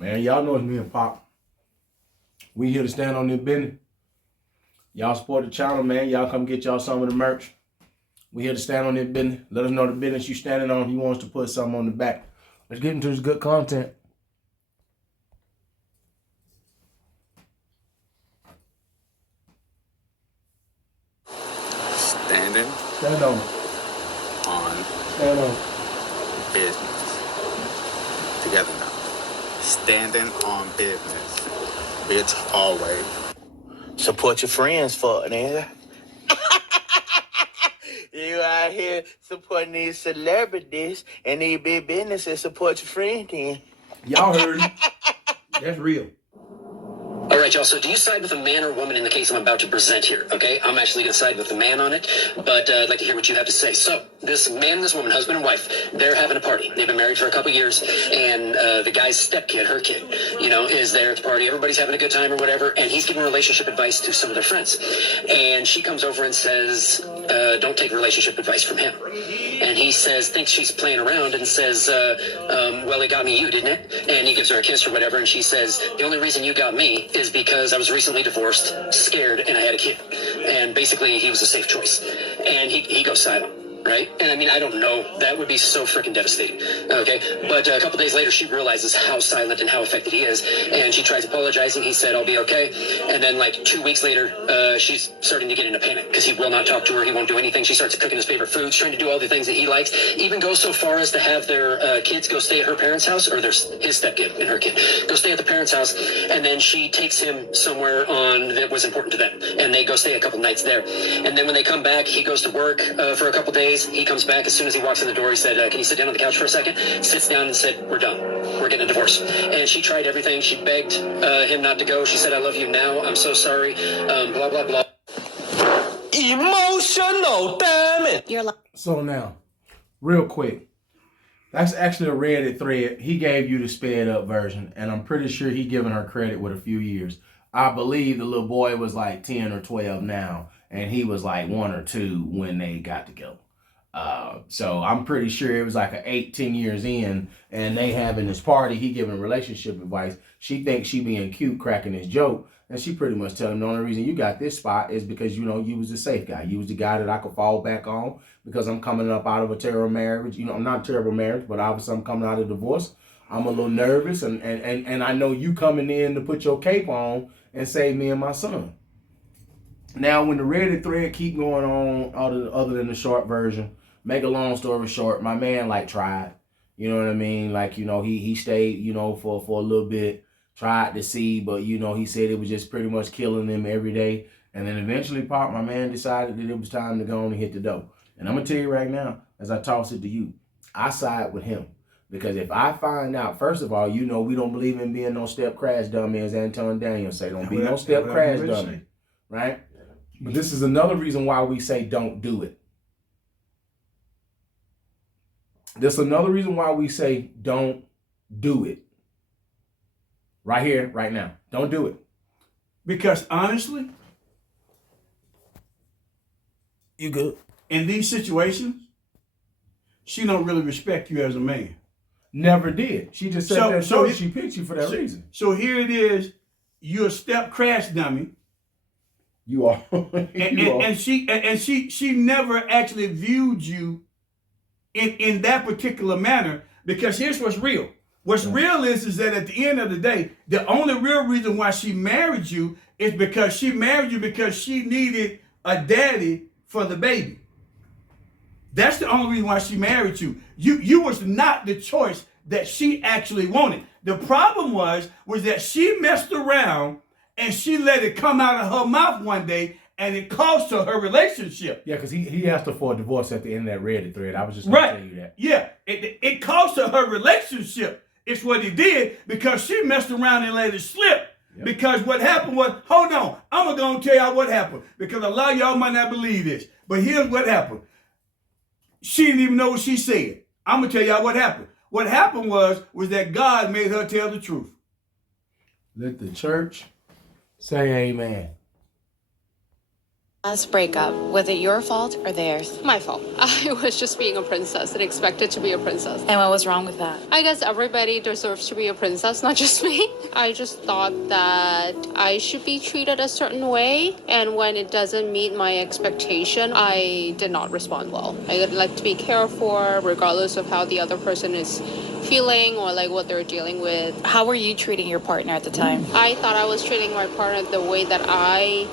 Man, y'all know it's me and Pop. We here to stand on this business. Y'all support the channel, man. Y'all come get y'all some of the merch. We here to stand on this business. Let us know the business you standing on. He wants to put something on the back. Let's get into this good content. Standing Stand on it. on Stand on it. business. Together now. Standing on business. Bitch, always. Support your friends for it, nigga. You out here supporting these celebrities and these big businesses. Support your friend then. Y'all heard him. That's real. All right, y'all. So do you side with a man or woman in the case I'm about to present here? Okay, I'm actually going to side with the man on it, but I'd like to hear what you have to say. So this man and this woman, husband and wife, they're having a party. They've been married for a couple years, and the guy's stepkid, her kid, is there at the party. Everybody's having a good time or whatever, and he's giving relationship advice to some of their friends. And she comes over and says, don't take relationship advice from him. And he thinks she's playing around and says, well, it got me you, didn't it? And he gives her a kiss or whatever, and she says, the only reason you got me is because I was recently divorced, scared, and I had a kid. And basically, he was a safe choice. And he goes silent. Right? And I mean, I don't know. That would be so freaking devastating. Okay? But a couple days later, she realizes how silent and how affected he is. And she tries apologizing. He said, I'll be okay. And then like 2 weeks later, she's starting to get in a panic because he will not talk to her. He won't do anything. She starts cooking his favorite foods, trying to do all the things that he likes. Even goes so far as to have their kids go stay at her parents' house, or his stepkid and her kid go stay at the parents' house. And then she takes him somewhere that was important to them. And they go stay a couple nights there. And then when they come back, he goes to work for a couple days. He comes back. As soon as he walks in the door, he said, can you sit down on the couch for a second? Sits down and said, we're done. We're getting a divorce. And she tried everything. She begged him not to go. She said, I love you now. I'm so sorry. Blah, blah, blah. Emotional, damn it. So now, real quick. That's actually a Reddit thread. He gave you the sped up version, and I'm pretty sure he giving her credit with a few years. I believe the little boy was like 10 or 12 now, and he was like 1 or 2 when they got together. So I'm pretty sure it was like 8-10 years in, and they having this party. He giving relationship advice. She thinks she being cute, cracking his joke, and she pretty much tell him the only reason you got this spot is because you was the safe guy. You was the guy that I could fall back on because I'm coming up out of a terrible marriage. I'm not a terrible marriage, but obviously I'm coming out of divorce. I'm a little nervous, and I know you coming in to put your cape on and save me and my son. Now, when the Reddit thread keep going on, other than the short version, make a long story short, my man tried. You know what I mean? He stayed, for a little bit, tried to see, but he said it was just pretty much killing him every day. And then eventually, Pop, my man decided that it was time to go on and hit the dough. And I'm gonna tell you right now, as I toss it to you, I side with him. Because if I find out, first of all, we don't believe in being no step crash dummy, as Anton Daniels say. Don't be no step crash dummy, right? But this is another reason why we say don't do it. There's another reason why we say don't do it. Right here, right now. Don't do it. Because honestly, You good? in these situations, she don't really respect you as a man. Never did. She just said she picked you for that reason. So here it is, you're a step crash dummy. You are. And she never actually viewed you in that particular manner, because here's what's real. What's real is that at the end of the day, the only real reason why she married you is because she married you because she needed a daddy for the baby. That's the only reason why she married you. You was not the choice that she actually wanted. The problem was that she messed around and she let it come out of her mouth one day, and it cost her relationship. Yeah, because he asked her for a divorce at the end of that Reddit thread. I was just going to tell you that. Yeah, it cost her relationship. It's what it did, because she messed around and let it slip. Yep. Because what happened was, hold on, I'm going to tell y'all what happened, because a lot of y'all might not believe this. But here's what happened. She didn't even know what she said. I'm going to tell y'all what happened. What happened was that God made her tell the truth. Let the church say amen. Last breakup, was it your fault or theirs? My fault. I was just being a princess and expected to be a princess. And what was wrong with that? I guess everybody deserves to be a princess, not just me. I just thought that I should be treated a certain way, and when it doesn't meet my expectation, I did not respond well. I would like to be cared for, regardless of how the other person is feeling or like what they're dealing with. How were you treating your partner at the time? I thought I was treating my partner the way that I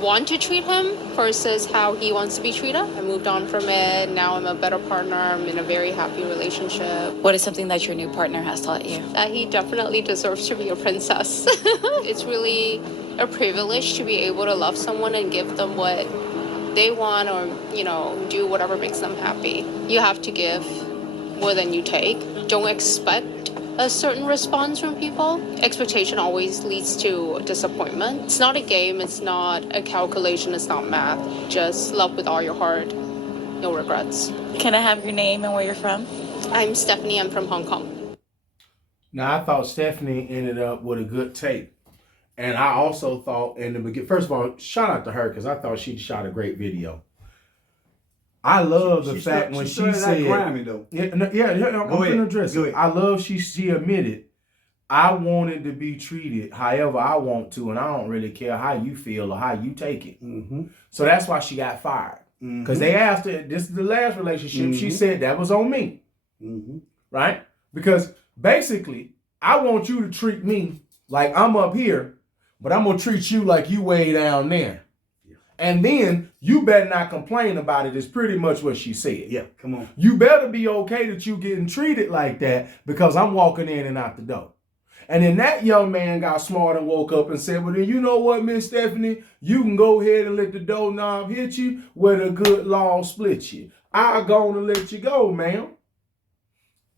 want to treat him versus how he wants to be treated. I moved on from it. Now I'm a better partner. I'm in a very happy relationship. What is something that your new partner has taught you? That he definitely deserves to be a princess. It's really a privilege to be able to love someone and give them what they want, or, do whatever makes them happy. You have to give more than you take. Don't expect a certain response from people. Expectation always leads to disappointment. It's not a game, it's not a calculation, it's not math. Just love with all your heart, no regrets. Can I have your name and where you're from? I'm Stephanie, I'm from Hong Kong. Now, I thought Stephanie ended up with a good tape. And I also thought in the beginning, first of all, shout out to her because I thought she shot a great video. I love the fact when she said, grimy, though. I'm going to address it. I love she admitted, I wanted to be treated however I want to, and I don't really care how you feel or how you take it. Mm-hmm. So that's why she got fired. Because they asked her, this is the last relationship, she said that was on me. Right? Because basically, I want you to treat me like I'm up here, but I'm going to treat you like you way down there. And then you better not complain about it is pretty much what she said. Yeah, come on. You better be okay that you getting treated like that because I'm walking in and out the door. And then that young man got smart and woke up and said, well, then you know what, Miss Stephanie? You can go ahead and let the doorknob hit you where the good law split you. I'm going to let you go, ma'am.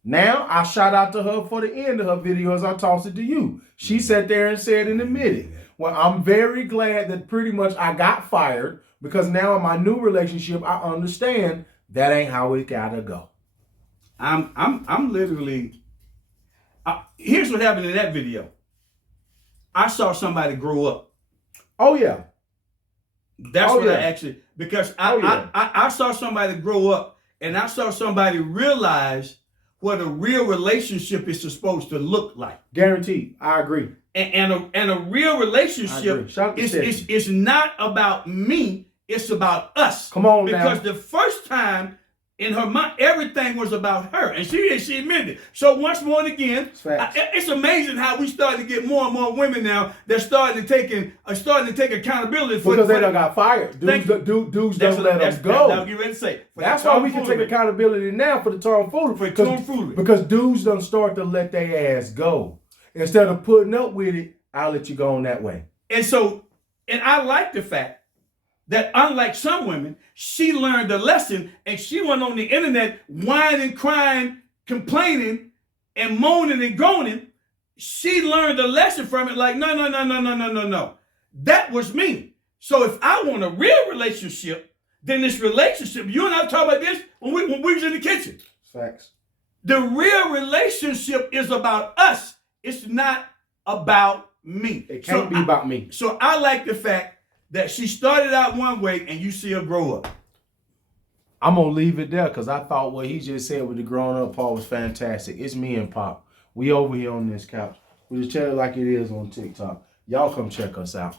Now, I shout out to her for the end of her video as I tossed it to you. She sat there and said and admitted. Well, I'm very glad that pretty much I got fired because now in my new relationship, I understand that ain't how it gotta go. I'm literally, here's what happened in that video. I saw somebody grow up. Oh, yeah. That's what I actually, because I saw somebody grow up, and I saw somebody realize what a real relationship is supposed to look like. Guaranteed. I agree. And a real relationship is not about me, it's about us. Come on now. Because the first time in her mind, everything was about her. And she admitted it. So once more and again, it's amazing how we starting to get more and more women now that starting to take accountability for because they done got fired. Dudes don't let them go. Now get ready to say. That's why we can take accountability now for the tomfoolery. Because dudes don't start to let their ass go. Instead of putting up with it, I'll let you go on that way. And I like the fact that unlike some women, she learned the lesson and she went on the internet whining, crying, complaining, and moaning and groaning. She learned the lesson from it like, no. That was me. So if I want a real relationship, then this relationship, you and I talk about this when we was in the kitchen. Facts. The real relationship is about us. It's not about me. It can't be about me. So I like the fact that she started out one way and you see her grow up. I'm going to leave it there because I thought what he just said with the growing up part was fantastic. It's me and Pop. We over here on this couch. We just tell it like it is on TikTok. Y'all come check us out.